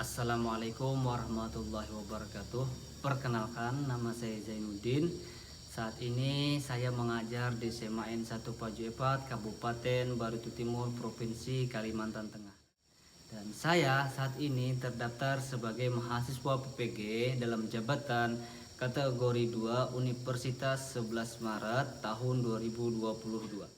Assalamualaikum warahmatullahi wabarakatuh. Perkenalkan, nama saya Zainuddin. Saat ini saya mengajar di SMA N1 Pajuepat, Kabupaten Barito Timur, Provinsi Kalimantan Tengah. Dan saya saat ini terdaftar sebagai mahasiswa PPG dalam jabatan kategori 2 Universitas 11 Maret tahun 2022.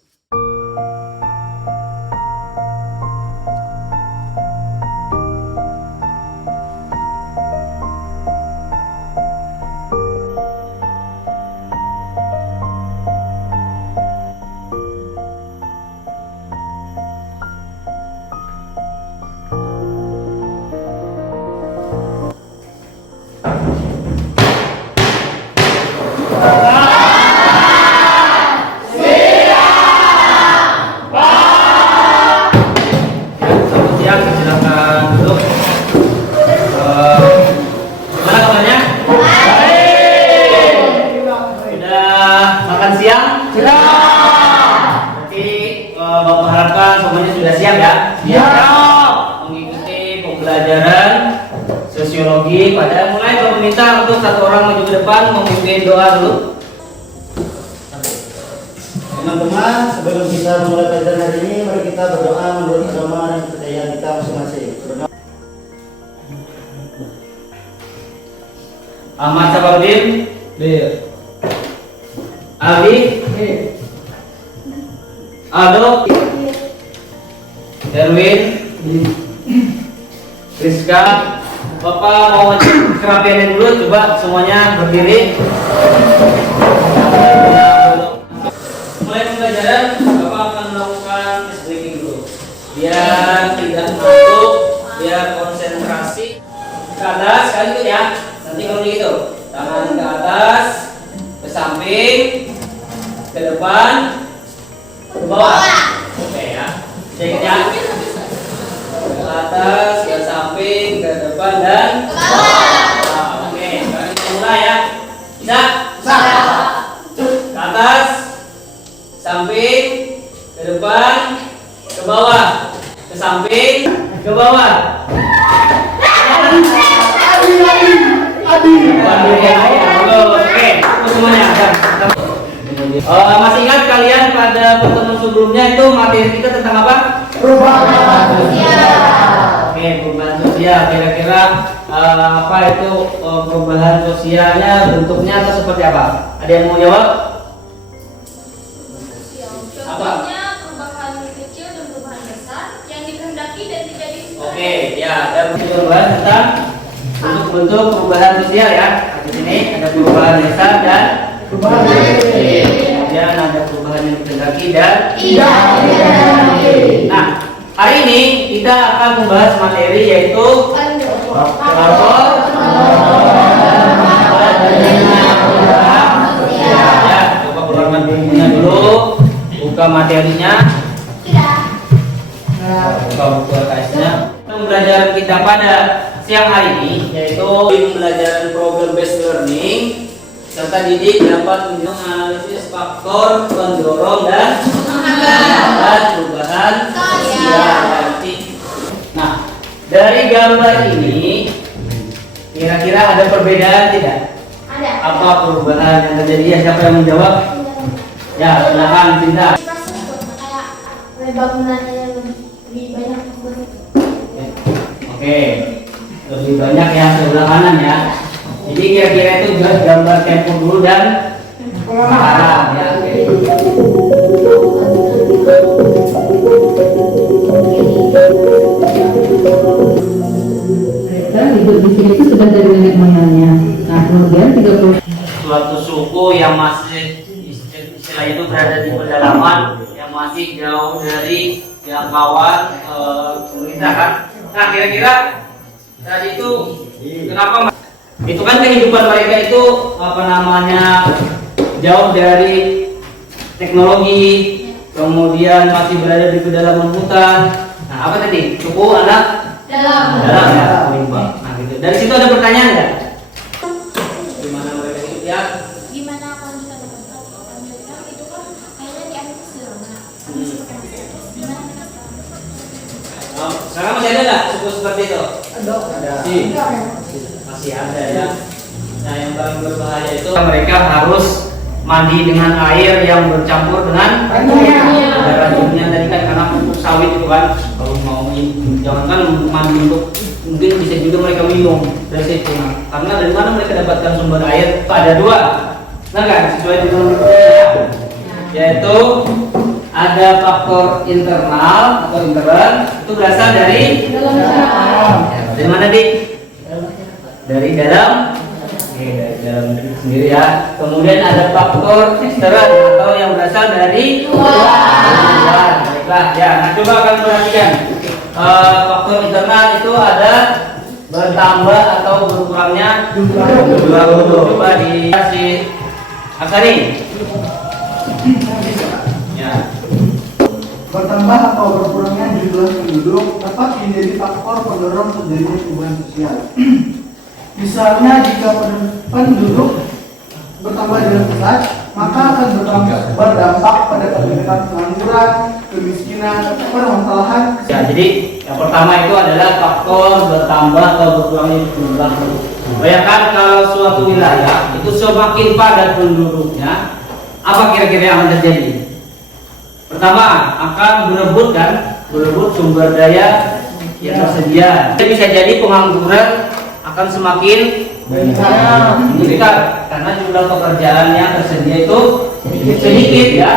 Bapak harapkan semuanya sudah siap ya? Siap. Mengikuti pembelajaran sosiologi. Pada mulai Bapak minta untuk satu orang maju ke depan memimpin doa dulu. Teman-teman, sebelum kita memulai pelajaran hari ini, mari kita berdoa menurut agama dan kepercayaan kita masing-masing. Ahmad Sabarudin, Ali, Aldo, Erwin, Rizka. Bapak mau ngecek kerapiannya dulu, coba semuanya berdiri. Mulai pembelajaran, Bapak akan melakukan tes breathing dulu. Biar tidak ngantuk, biar konsentrasi. Ke atas, kali itu ya. Nanti kalau gitu, tangan ke atas, ke samping, ke depan, ke bawah. Oke ya. Cek ya. Ke atas, ke samping, ke depan dan ke bawah. Oke, sekarang kita mulai ya. Bisa? Bisa. Ke atas, samping, ke depan, ke bawah, ke samping, ke bawah. Oke, semuanya. Masih ingat kalian pada pertemuan sebelumnya itu materi kita tentang apa? Perubahan sosial. Oke, perubahan sosial. Kira-kira apa itu perubahan sosialnya, bentuknya atau seperti apa? Ada yang mau jawab? Contohnya perubahan kecil dan perubahan besar yang dikehendaki dan terjadi. Oke, ya, ada perubahan tentang bentuk-bentuk perubahan sosial ya. Di sini ada perubahan besar dan perubahan kecil. Kemudian ada perubahan yang dikehendaki dan tidak dikehendaki. Nah, hari ini kita akan membahas materi yaitu faktor ya. Coba keluarkan bukunya dulu, buka materinya. Buka buku LKS-nya. Pembelajaran kita pada siang hari ini yaitu pembelajaran problem based learning. Serta didik dapat menganalisis faktor pendorong dan perubahan sosial. Nah, dari gambar ini kira-kira ada perbedaan tidak? Ada. Apa perubahan yang terjadi? Ya, siapa yang menjawab? Ya, silakan Cinta. Kayak bangunannya yang lebih banyak. Oke, lebih banyak yang sebelah kanan ya. Jadi kira-kira itu gambar tempo dulu dan sekarang ya. Mereka hidup di sini itu sudah dari nenek moyangnya. Nah, kemudian 30 Suatu suku yang masih istilah itu berada di pedalaman, yang masih jauh dari jangkauan pemerintah kan. Nah, kira-kira tadi itu kenapa? Itu kan kehidupan mereka itu apa namanya jauh dari teknologi, kemudian masih berada di pedalaman hutan. Nah, apa tadi? Suku anak dalam ya, Limbang. Nah, gitu. Dari situ ada pertanyaan nggak? Gimana mereka hidup ya? Gimana kelanjutan itu kan kayaknya di Amerika sudah lama. Gimana mereka sekarang? Sekarang masih ada nggak cukup seperti itu? Masih ada ya. Nah, yang paling berbahaya itu mereka harus mandi dengan air yang bercampur dengan ada racunnya tadi kan, karena pupuk sawit itu kan. Kalau mau jangan kan mandi untuk, mungkin bisa juga mereka minum dari situ. Karena dari mana mereka dapatkan sumber air? Itu ada dua, nah kan sesuai dengan ya, yaitu ada faktor internal atau intern, itu berasal dari mana dik? Dari dalam. Dari dalam diri sendiri ya. Kemudian ada faktor eksternal atau yang berasal dari luar. Baiklah ya. Nah, coba kalian perhatikan. Faktor internal itu ada bertambah atau berkurangnya jumlah penduduk. Coba dikasih Akari. Ya. Bertambah atau berkurangnya jumlah penduduk dapat menjadi faktor pendorong terjadinya perubahan sosial. Misalnya jika penduduk bertambah dengan pesat, maka akan berdampak pada peningkatan pengangguran, kemiskinan, permasalahan. Ya, jadi yang pertama itu adalah faktor bertambah atau berkurangnya jumlah penduduk. Bayangkan kalau suatu wilayah itu semakin padat penduduknya, apa kira-kira yang akan terjadi? Pertama, akan berebut sumber daya yang tersedia. Jadi bisa jadi pengangguran akan semakin meningkat karena jumlah pekerjaan yang tersedia itu sedikit ya.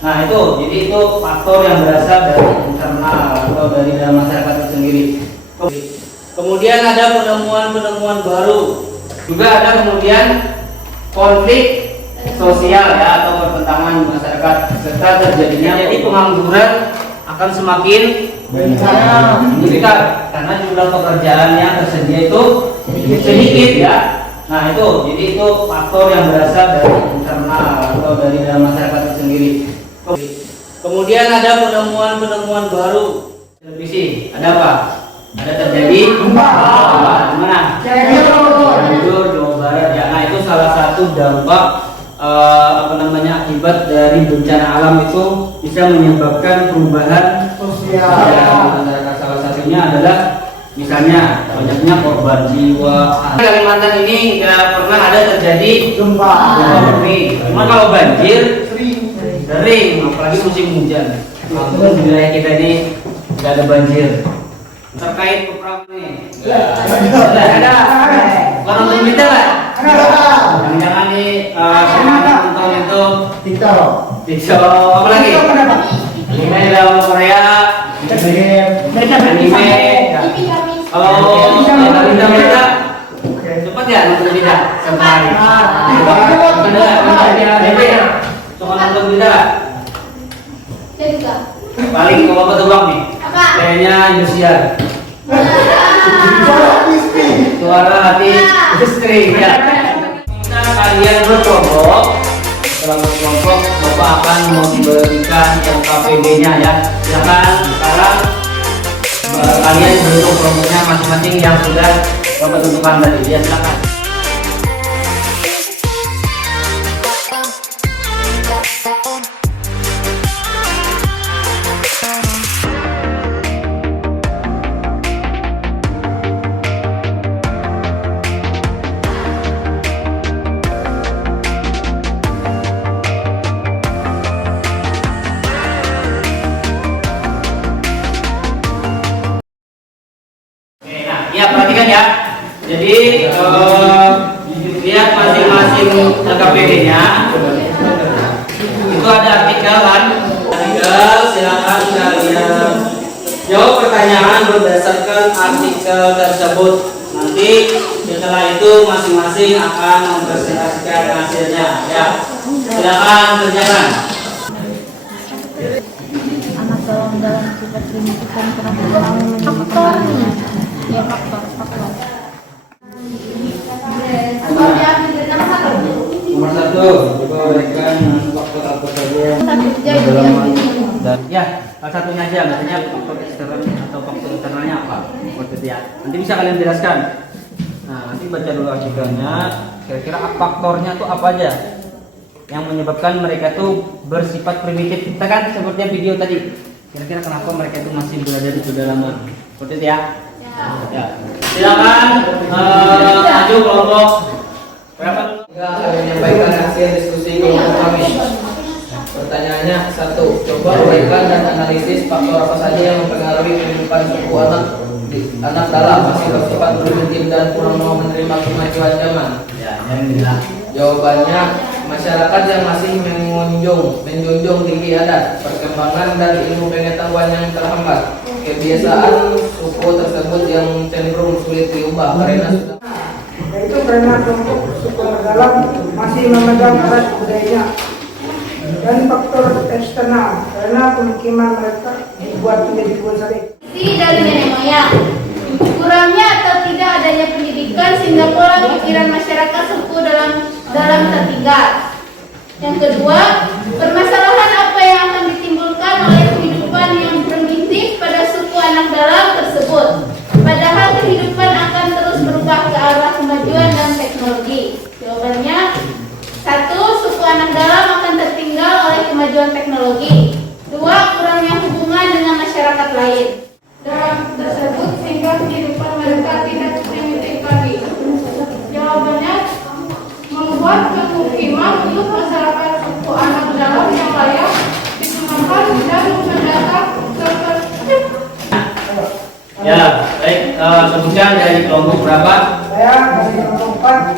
Nah itu, jadi itu faktor yang berasal dari internal atau dari dalam masyarakat itu sendiri. Kemudian ada penemuan baru, juga ada kemudian konflik sosial ya atau pertentangan di masyarakat serta terjadinya jadi pengangguran akan semakin meningkat karena jumlah pekerjaan yang tersedia itu sedikit ya. Nah itu, jadi itu faktor yang berasal dari internal atau dari dalam masyarakat itu sendiri. Kemudian ada penemuan baru. Televisi, ada apa? Ada terjadi gempa. Di mana? Cianjur, Jawa Barat ya. Nah itu salah satu dampak akibat dari bencana alam itu bisa menyebabkan perubahan sosial masyarakat. Salah satunya adalah misalnya banyaknya korban jiwa. Kalimantan ini nggak pernah ada terjadi gempa bumi. Cuma kalau banjir sering, apalagi musim hujan. Walaupun di wilayah kita ini nggak ada banjir. Terkait peperangan nih, ada orang kita lah. Jangan nih nonton itu TikTok apa lagi? Anime dalam Korea, anime. Kalau kita cepat ya nonton kita sehari. Cuma nonton kita. Paling kalau apa doang nih? Kayaknya Indosiar. Suara hati istri ya. Nah, kalian berkelompok. Setelah berkelompok, Bapak akan memberikan KPD-nya ya. Silakan sekarang kalian bentuk kelompoknya masing-masing yang sudah Bapak tentukan tadi. Ya silakan. Ya perhatikan ya. Jadi lihat masing-masing KPD-nya. Itu ada artikel kan. Artikel silakan kalian jawab pertanyaan berdasarkan artikel tersebut. Nanti setelah itu masing-masing akan mempresentasikan hasilnya. Ya, silakan kerjakan. Anak dalam sifat pendidikan faktor ya faktor Nomor satu, coba uraikan faktor apa saja dan ya salah satunya aja, misalnya faktor eksternal atau faktor internalnya apa, seperti itu ya. Nanti bisa kalian jelaskan. Nah nanti baca dulu artikelnya, kira-kira faktornya tuh apa aja yang menyebabkan mereka tuh bersifat primitif. Kita kan seperti video tadi, kira-kira kenapa mereka itu masih berada di pedalaman, seperti itu ya. Ya. Silakan maju kelompok berapa? Kami menyampaikan hasil diskusi kelompok kami. Pertanyaannya, 1. Coba uraikan dan analisis faktor apa saja yang mempengaruhi kehidupan suku anak dalam masih bersifat primitif dan kurang mau menerima kemajuan zaman. Ya, alhamdulillah. Jawabannya, masyarakat yang masih menjunjung tinggi adat, perkembangan dan ilmu pengetahuan yang terhambat. Kebiasaan suku tersebut yang cenderung sulit diubah karena sudah Yaitu karena kelompok suku dalam masih memegang adat budayanya, dan faktor eksternal karena pemukiman mereka dibuat menjadi kebun sawit. Dari nenek moyang. Kurangnya atau tidak adanya pendidikan sehingga pola pikiran masyarakat suku dalam tertinggal. Yang kedua, permasalahan apa yang akan ditimbulkan oleh kehidupan yang primitif pada suku anak dalam tersebut. Padahal kehidupan akan terus berubah ke arah kemajuan dan teknologi. Jawabannya, 1. Suku anak dalam akan tertinggal oleh kemajuan teknologi. 2. Kurangnya hubungan dengan masyarakat lain dalam tersebut sehingga kehidupan mereka tidak primitif lagi. Jawabannya, membuat pemukiman untuk masyarakat suku anak dalam yang layak dikembangkan dan mendatang Ya, baik. Sebutkan dari kelompok berapa? Saya dari kelompok 4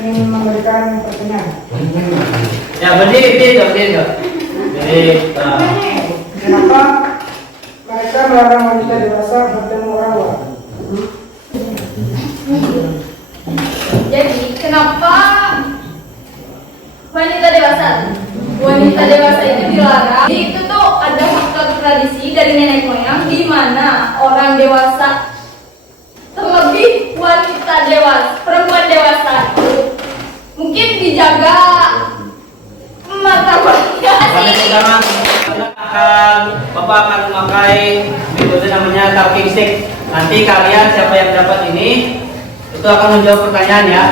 ingin memberikan pertanyaan. Ya, berdiri. Jadi, Kenapa mereka melarang wanita dewasa bertemu rawa? Jadi, kenapa wanita dewasa? Wanita dewasa itu dilarang. Jadi itu tuh ada faktor tradisi dari nenek moyang di mana orang dewasa, terlebih wanita dewasa, perempuan dewasa mungkin dijaga martabatnya kami sih. sekarang Bapak akan memakai metode namanya talking stick. Nanti kalian siapa yang dapat ini itu akan menjawab pertanyaan ya.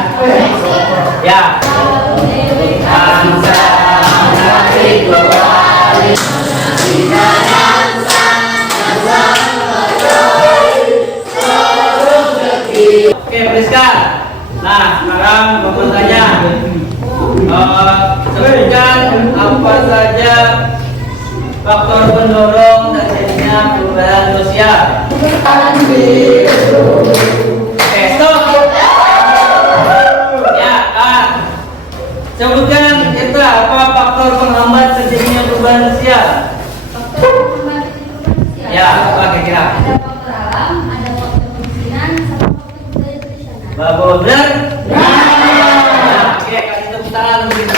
Ya. Oke, Priska. Nah, sekarang mau bertanya. Sebutkan apa saja faktor pendorong terjadinya perubahan sosial. Oke, stop. Ya, sebutkan itu apa faktor penghambat terjadinya perubahan sosial. Faktor pembantu manusia. Ya, apa kira-kira? Ada faktor alam, ada faktor kemiskinan, sama faktor budaya tradisional. Bapak benar? Ya. Oke, kasih tepuk tangan untuk kita.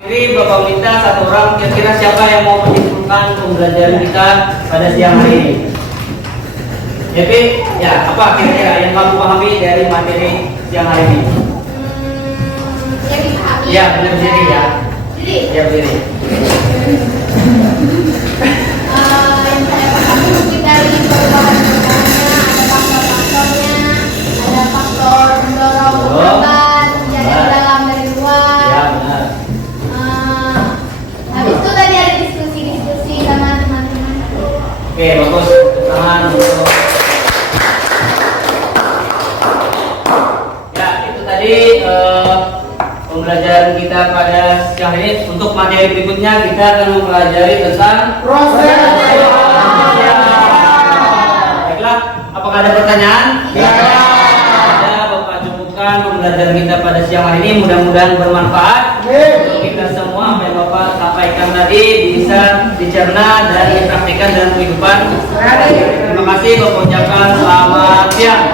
Jadi Bapak minta satu orang kira-kira siapa yang mau menyimpulkan pembelajaran kita pada siang hari ini. Jadi ya apa kira-kira yang kamu pahami dari materi siang hari ini? Yang dipahami. Ya benar berdiri ya. Jadi, Ya berdiri. yang saya pahami mungkin dari perubahan lingkungannya, ada faktor-faktornya, ada faktor mendorong perubahan dari dalam dari luar. Ya benar. Habis itu tadi ada diskusi sama teman-teman. Oke bagus. Tepuk tangan untuk. Ya itu tadi pembelajaran kita pada siang ini. Untuk materi berikutnya kita akan mempelajari tentang Proses. Baiklah, apakah ada pertanyaan? Ya. Ada, Bapak cukupkan pembelajaran kita pada siang hari ini. Mudah-mudahan bermanfaat. Untuk kita semua apa yang Bapak sampaikan tadi bisa dicerna dan dipraktikkan dalam kehidupan. Terima kasih, Bapak ucapkan selamat siang.